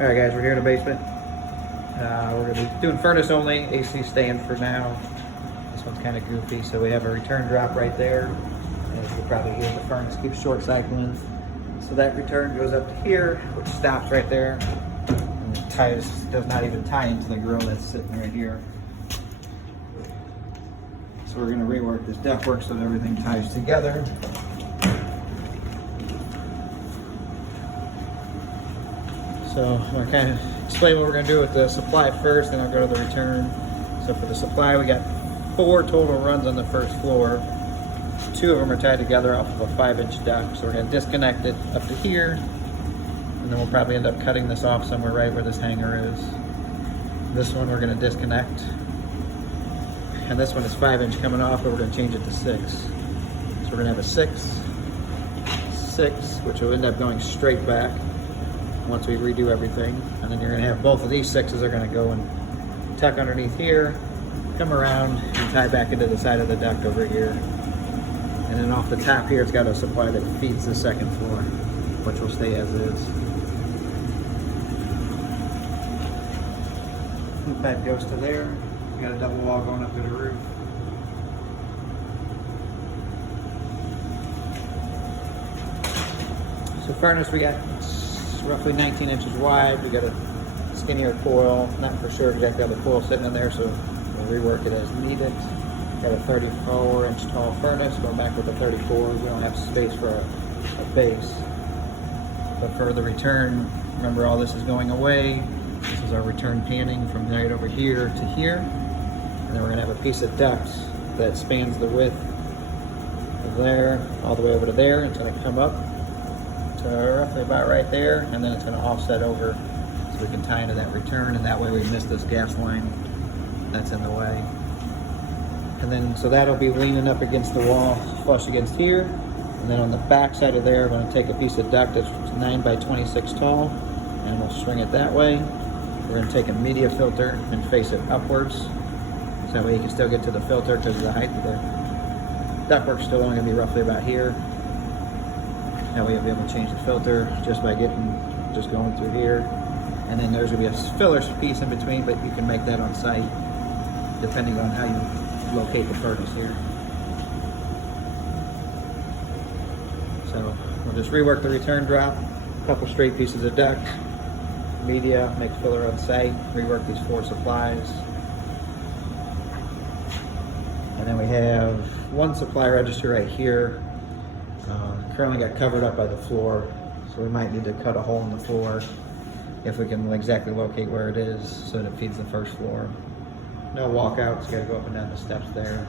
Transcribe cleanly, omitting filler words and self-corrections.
All right, guys, we're here in the basement. We're gonna be doing furnace only, AC staying for now. This one's kind of goofy, so we have a return drop right there. As you can probably hear, the furnace keeps short cycling. So that return goes up to here, which stops right there. And it does not even tie into the grill that's sitting right here. So we're gonna rework this ductwork so that everything ties together. So I'm gonna kind of explain what we're gonna do with the supply first, then I'll go to the return. So for the supply, we got 4 total runs on the first floor. 2 of them are tied together off of a 5-inch duct. So we're gonna disconnect it up to here, and then we'll probably end up cutting this off somewhere right where this hanger is. This one we're gonna disconnect. And this one is 5-inch coming off, but we're gonna change it to 6. So we're gonna have a 6, 6, which will end up going straight back once we redo everything. And then you're gonna have both of these 6s are gonna go and tuck underneath here, come around and tie back into the side of the duct over here. And then off the top here, it's got a supply that feeds the second floor, which will stay as is. Loop that goes to there. We got a double wall going up to the roof. So furnace, we got roughly 19 inches wide. We got a skinnier coil, not for sure exactly how the coil sitting in there, so we'll rework it as needed. Got a 34-inch tall furnace, going back with a 34. We don't have space for a base. But for the return, remember all this is going away. This is our return panning from right over here to here. And then we're gonna have a piece of duct that spans the width of there, all the way over to there. It's gonna come up to roughly about right there, and then it's gonna offset over so we can tie into that return, and that way we miss this gas line that's in the way. And then, so that'll be leaning up against the wall, flush against here. And then on the back side of there, I'm gonna take a piece of duct that's 9 by 26 tall, and we'll string it that way. We're gonna take a media filter and face it upwards. So that way you can still get to the filter because of the height of the ductwork's still only gonna be roughly about here. That way you'll be able to change the filter just by just going through here. And then there's gonna be a filler piece in between, but you can make that on site depending on how you locate the furnace here. So we'll just rework the return drop, a couple straight pieces of duct, media, make filler on site, rework these 4 supplies. And then we have 1 supply register right here. Currently got covered up by the floor, so we might need to cut a hole in the floor if we can exactly locate where it is so that it feeds the first floor. No walkouts, gotta go up and down the steps there.